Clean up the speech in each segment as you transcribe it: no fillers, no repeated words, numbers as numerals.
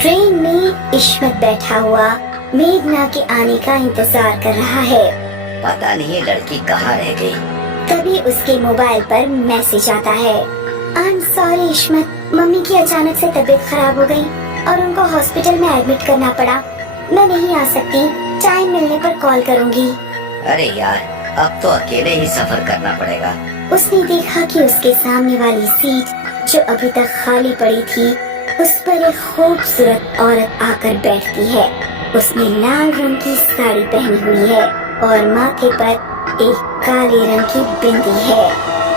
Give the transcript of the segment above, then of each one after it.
Train में इस्मत बैठा हुआ मेघना के आने का इंतजार कर रहा है। पता नहीं ये लड़की कहाँ रह गई। तभी उसके मोबाइल पर मैसेज आता है। I am sorry Ismat, mummy की अचानक से तबीयत खराब हो गई और उनको हॉस्पिटल में एडमिट करना पड़ा। मैं नहीं आ सकती, टाइम मिलने पर कॉल करूँगी। अरे यार, अब तो अकेले ही सफर करना पड़ेगा। उसने देखा कि उसके सामने वाली सीट जो अभी तक खाली पड़ी थी, उस पर एक खूबसूरत औरत आकर बैठती है। उसने लाल रंग की साड़ी पहनी हुई है और माथे पर एक काले रंग की बिंदी है।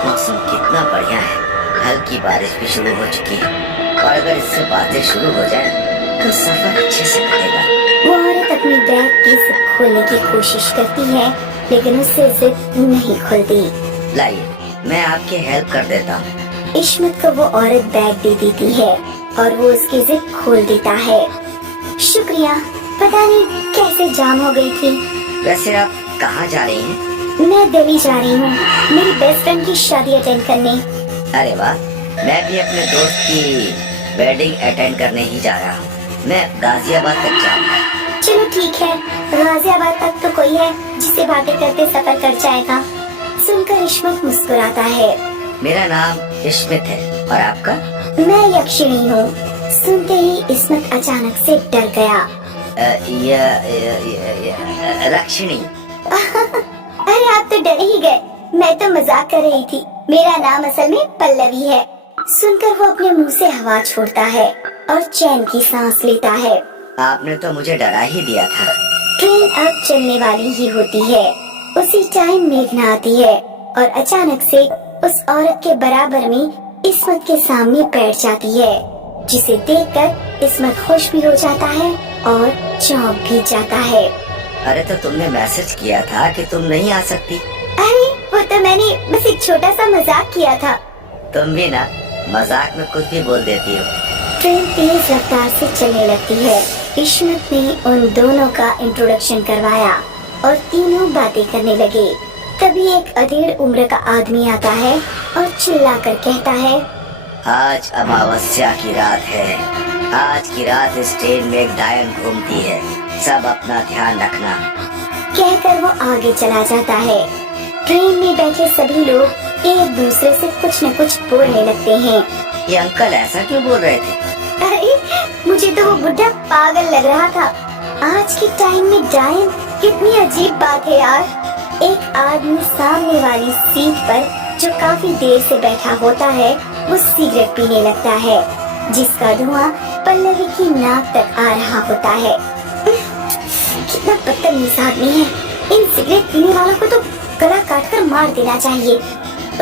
मौसम कितना बढ़िया है, हल्की बारिश भी शुरू हो चुकी है और अगर इससे बातें शुरू हो जाए तो सफर अच्छे से कटेगा। वो औरत अपनी बैग की जिप खोलने की कोशिश करती है, लेकिन उससे जिप नहीं खुलती। लाइए, मैं आपकी हेल्प कर देता हूँ। इस्मत को वो औरत बैग दे देती है और वो उसकी जिप खोल देता है। शुक्रिया, पता नहीं कैसे जाम हो गई थी। वैसे आप कहाँ जा रही हैं? मैं दिल्ली जा रही हूँ, मेरी बेस्ट फ्रेंड की शादी अटेंड करने। अरे वाह, मैं भी अपने दोस्त की वेडिंग अटेंड करने ही जा रहा हूँ। मैं गाजियाबाद तक जाऊंगा। चलो ठीक है, गाजियाबाद तक तो कोई है जिसे बातें करते सफर कर जाएगा। सुनकर इस्मत मुस्कुराता है। मेरा नाम इस्मत है और आपका? मैं यक्षिणी हूँ। सुनते ही इस्मत अचानक से डर गया। रक्षिणी। अरे आप तो डर ही गए, मैं तो मजाक कर रही थी। मेरा नाम असल में पल्लवी है। सुनकर वो अपने मुंह से हवा छोड़ता है और चैन की सांस लेता है। आपने तो मुझे डरा ही दिया था। ट्रेन अब चलने वाली ही होती है। उसी टाइम मेघना आती है और अचानक से उस औरत के बराबर में इस्मत के सामने बैठ जाती है, जिसे देखकर इस्मत खुश भी हो जाता है और चौंक भी जाता है। अरे तो तुमने मैसेज किया था कि तुम नहीं आ सकती। अरे वो तो मैंने बस एक छोटा सा मजाक किया था। तुम भी ना मजाक में कुछ भी बोल देती हो। ट्रेन तेज रफ्तार से चलने लगती है। इस्मत ने उन दोनों का इंट्रोडक्शन करवाया और तीनों बातें करने लगे। तभी एक अधेड़ उम्र का आदमी आता है और चिल्लाकर कहता है, आज अमावस्या की रात है। आज की रात इस ट्रेन में एक डायन घूमती है, सब अपना ध्यान रखना। कहकर वो आगे चला जाता है। ट्रेन में बैठे सभी लोग एक दूसरे से कुछ न कुछ बोलने लगते हैं। ये अंकल ऐसा क्यों बोल रहे थे? अरे मुझे तो वो बुढ़ा पागल लग रहा था। आज के टाइम में डायन, कितनी अजीब बात है यार। एक आदमी सामने वाली सीट पर जो काफी देर से बैठा होता है, वो सिगरेट पीने लगता है, जिसका धुआं पल्लवी की नाक तक आ रहा होता है। कितना बदतमीज आदमी है। इन सिगरेट पीने वालों को तो गला काटकर मार देना चाहिए।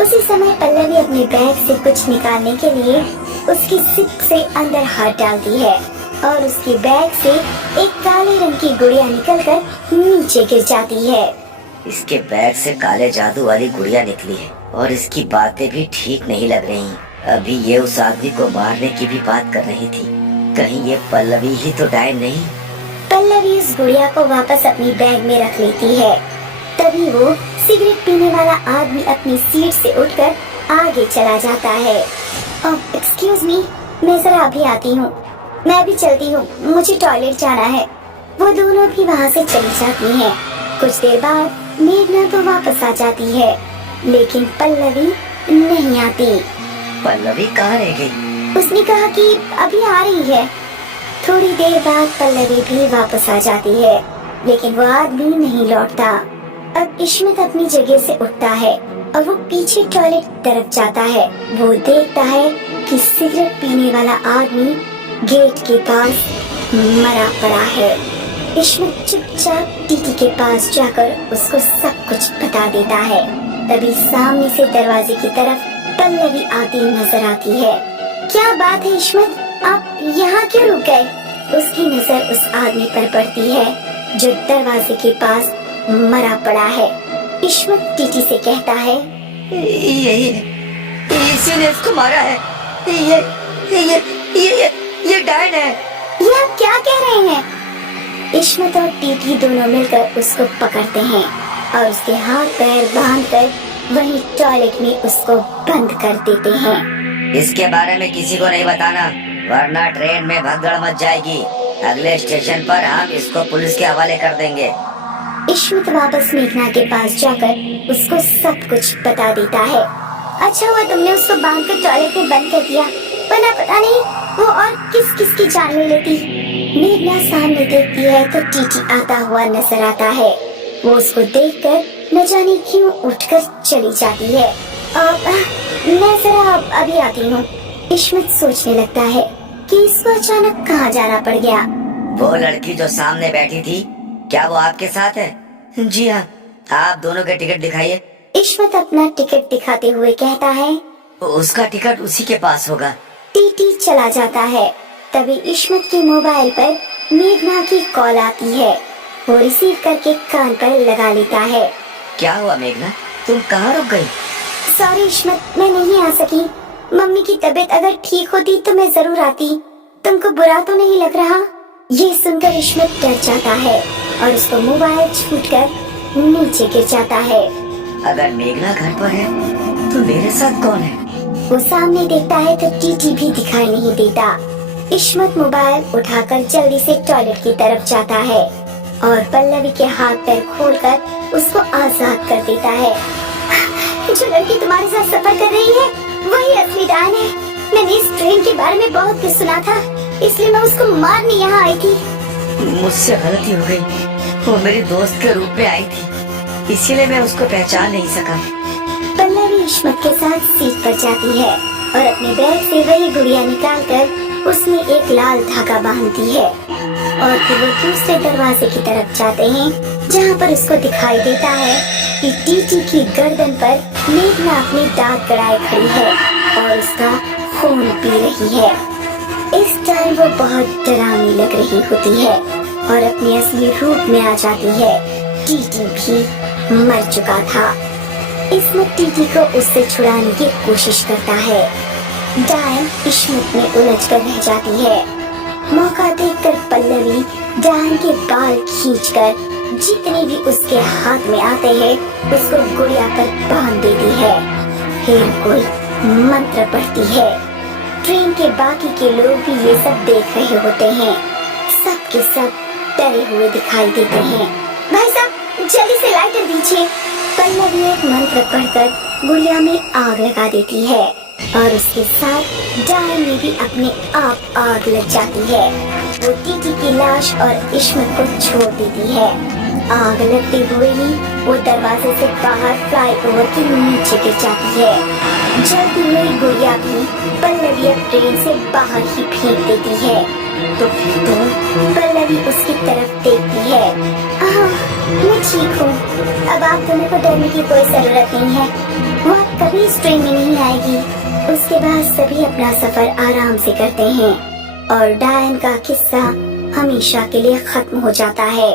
उसी समय पल्लवी अपने बैग से कुछ निकालने के लिए उसकी जिप से अंदर हाथ डालती है और उसके बैग से एक काले रंग की गुड़िया निकलकर नीचे गिर जाती है। इसके बैग से काले जादू वाली गुड़िया निकली है और इसकी बातें भी ठीक नहीं लग रही। अभी ये उस आदमी को मारने की भी बात कर रही थी। कहीं ये पल्लवी ही तो डायन नहीं? पल्लवी उस गुड़िया को वापस अपनी बैग में रख लेती है। तभी वो सिगरेट पीने वाला आदमी अपनी सीट से उठकर आगे चला जाता है। एक्सक्यूज मी, मैं जरा अभी आती हूँ। मैं भी चलती हूँ, मुझे टॉयलेट जाना है। वो दोनों भी वहाँ से चली जाती हैं। कुछ देर बाद मेघना तो वापस आ जाती है, लेकिन पल्लवी नहीं आती। पल्लवी कहाँ रह गई? उसने कहा कि अभी आ रही है। थोड़ी देर बाद पल्लवी भी वापस आ जाती है, लेकिन वो आदमी नहीं लौटता। अब इस्मत अपनी जगह से उठता है और वो पीछे टॉयलेट की तरफ जाता है। वो देखता है कि सिगरेट पीने वाला आदमी गेट के पास मरा पड़ा है। इस्मत चुपचाप टीटी के पास जाकर उसको सब कुछ बता देता है। तभी सामने से दरवाजे की तरफ पल्लवी आती नजर आती है। क्या बात है इस्मत, आप यहाँ क्यों रुक गए? उसकी नजर उस आदमी पर पड़ती है जो दरवाजे के पास मरा पड़ा है। इस्मत टीटी से कहता है, इसी ने इसको मारा है। ये डायन है। ये आप क्या कह रहे हैं? इस्मत और टीटी दोनों मिलकर उसको पकड़ते हैं और उसके हाथ पैर बांधकर वहीं टॉयलेट में उसको बंद कर देते हैं। इसके बारे में किसी को नहीं बताना, वरना ट्रेन में भगदड़ मच जाएगी। अगले स्टेशन पर हम इसको पुलिस के हवाले कर देंगे। इश्मित वापस मेघना के पास जाकर उसको सब कुछ बता देता है। अच्छा हुआ तुमने उसको बांधकर टॉयलेट में बंद कर दिया, वरना पता नहीं वो और किस किस की जान ले लेती। मेघना सामने देखती है तो टीटी आता हुआ नजर आता है। वो उसको देखकर न जाने क्यों उठकर चली जाती है। मैं जरा अभी आती हूँ। इश्मित सोचने लगता है कि इसको अचानक कहाँ जाना पड़ गया। वो लड़की जो सामने बैठी थी, क्या वो आपके साथ है? जी हाँ, आप दोनों के टिकट दिखाइए। इश्मित अपना टिकट दिखाते हुए कहता है, उसका टिकट उसी के पास होगा। टीटी चला जाता है। तभी इश्मित के मोबाइल पर मेघना की कॉल आती है। वो रिसीव करके कान पर लगा लेता है। क्या हुआ मेघना, तुम कहाँ रुक गई? सॉरी इश्मित, मैं नहीं आ सकी। मम्मी की तबीयत अगर ठीक होती तो मैं जरूर आती। तुमको बुरा तो नहीं लग रहा? ये सुनकर इश्मित डर जाता है और उसको मोबाइल छूटकर नीचे गिर जाता है। अगर मेघना घर पर है तो मेरे साथ कौन है? वो सामने देखता है तो टीटी भी दिखाई नहीं देता। इश्मित मोबाइल उठाकर जल्दी से टॉयलेट की तरफ जाता है और पल्लवी के हाथ पैर खोलकर उसको आजाद कर देता है। जो लड़की तुम्हारे साथ सफर कर रही है वही असली डायन है। मैंने इस ट्रेन के बारे में बहुत कुछ सुना था, इसलिए मैं उसको मारने यहाँ आई थी। मुझसे गलती हो गई। वो मेरी दोस्त के रूप में आई थी, इसीलिए मैं उसको पहचान नहीं सका। पल्लवी इश्मित के साथ सीट पर जाती है और अपने बैग से वही गुड़िया निकालकर उसमें एक लाल धागा बांधती है और फिर वो दूसरे दरवाजे की तरफ जाते हैं, जहाँ पर उसको दिखाई देता है कि टीटी की गर्दन पर मेघना अपनी दांत गड़ाए खड़ी है और उसका खून पी रही है। इस टाइम वो बहुत डरावनी लग रही होती है और अपने असली रूप में आ जाती है। टीटी भी मर चुका था। इसमें टीटी को उससे छुड़ाने की कोशिश करता है। डायन इश्मित में उलझकर रह जाती है। मौका देखकर पल्लवी डायन के बाल खींचकर जितने भी उसके हाथ में आते हैं उसको गुड़िया पर बांध देती है। फिर कोई मंत्र पढ़ती है। ट्रेन के बाकी के लोग भी ये सब देख रहे होते हैं। सब के सब डरे हुए दिखाई देते हैं। भाई साहब जल्दी से लाइटर दीजिए। पल्लवी एक मंत्र पढ़कर गुड़िया में आग लगा देती है और उसके साथ डायन में भी अपने आप आग लग जाती है। वो टीटी की लाश और इश्मित को छोड़ देती है। आग लगते हुए ही वो दरवाजे से बाहर फ्लाईओवर के नीचे गिर जाती है। जल्दी हुई गुड़िया भी पल्लवी अब ट्रेन से बाहर ही फेंक देती है। तो पल्लवी उसकी तरफ देखती है। मैं ठीक हूँ, अब आप दोनों को डरने की कोई जरूरत नहीं है। वो अब कभी इस ट्रेन में नहीं आएगी। उसके बाद सभी अपना सफर आराम से करते हैं और डायन का किस्सा हमेशा के लिए खत्म हो जाता है।